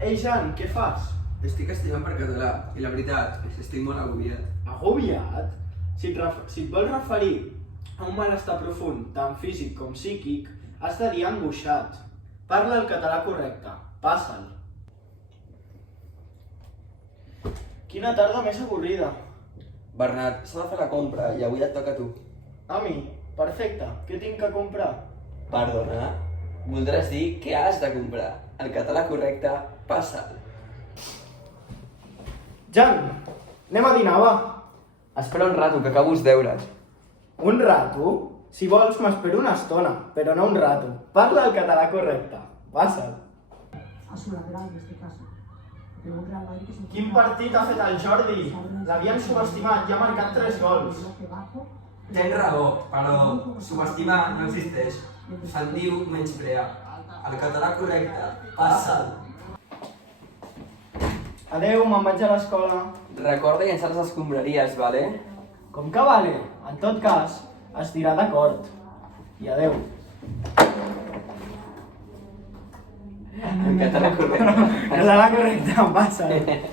Ei, Jan, què fas? Estic estudiant per català i la veritat és que estic molt agobiat. Agobiat? Si et vols referir a un malestar profund, tant físic com psíquic, has de dir angoixat. Parla el català correcte. Passa'l. Quina tarda més avorrida. Bernat, s'ha de fer la compra i avui et toca a tu. A mi? Perfecte. Què tinc que comprar? Perdona? Voldràs dir què has de comprar. El català correcte, passa'l. Jan, anem a dinar, va. Espera un rato, que acabo els deures. Un rato? Si vols, m'espero una estona, però no un rato. Parla el català correcte. Passa'l. A su lateral en este caso. Tenemos que hablar de que se Quin partit ha fet el Jordi? L'havien subestimat, ja ha marcat 3 gols. Tens raó, però subestimar no existeix. Se'n diu menysprear. El català correcte, passa'l. Adeu, me'n vaig a l'escola. Recorda llençar les escombraries, vale? Com que vale? En tot cas, estirà d'acord. I adeu. El català correcte. Català correcte, passa'l.